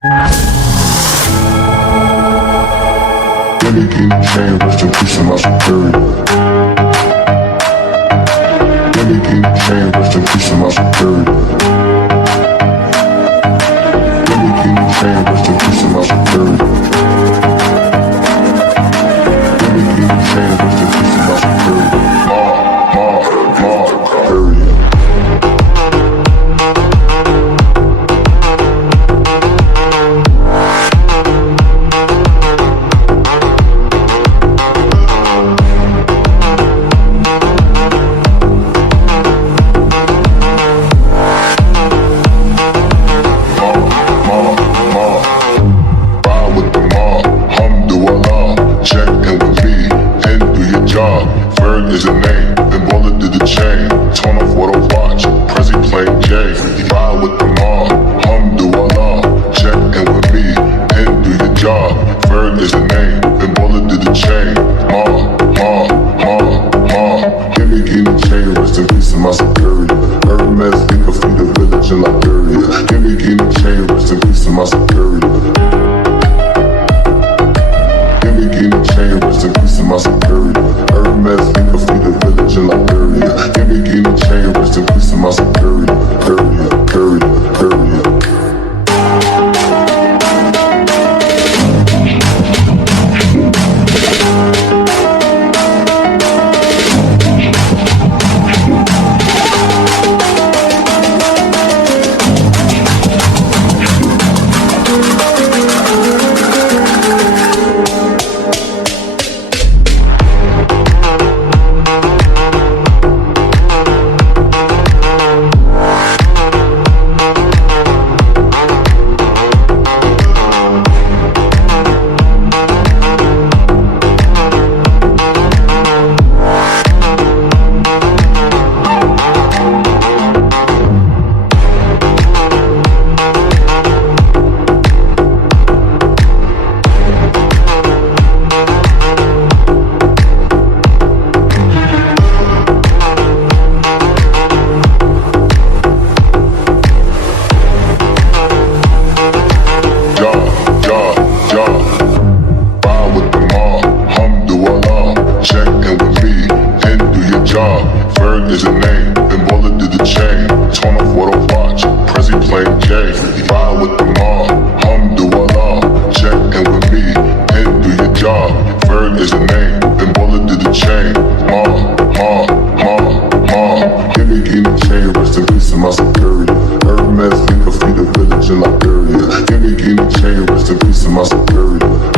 Let me get the chain, rest in peace to my security. Let me get the chain, rest in peace to my security. Let me get the chain, rest in peace to my security. Let me get the chain, rest in peace to my security. Security. Is a name, then bullet to the chain. Torn off what I watch, Prezi playing J. Ride with the mob, alhamdulillah. Check in with me, and do your job. Ferg is a name, then bullet to the chain. Give me the chain, rest in peace to my security. Hermes, think of the village in Liberia. Give me the chain, rest in peace to my security. Give me the chain, rest in peace to my security. Hermes, think of the village in Liberia. Give me the chain, rest in peace to my security. Ferg is a name, then bullet to the chain. Torn off what I watch, Prezi playing J. Ride with the mob, alhamdulillah. Check in with me, and do your job. Ferg is a name, then bullet to the chain. Give me the chain, rest in peace to my security. Hermes, think of the village in Liberia. Give me the chain, rest in peace to my security.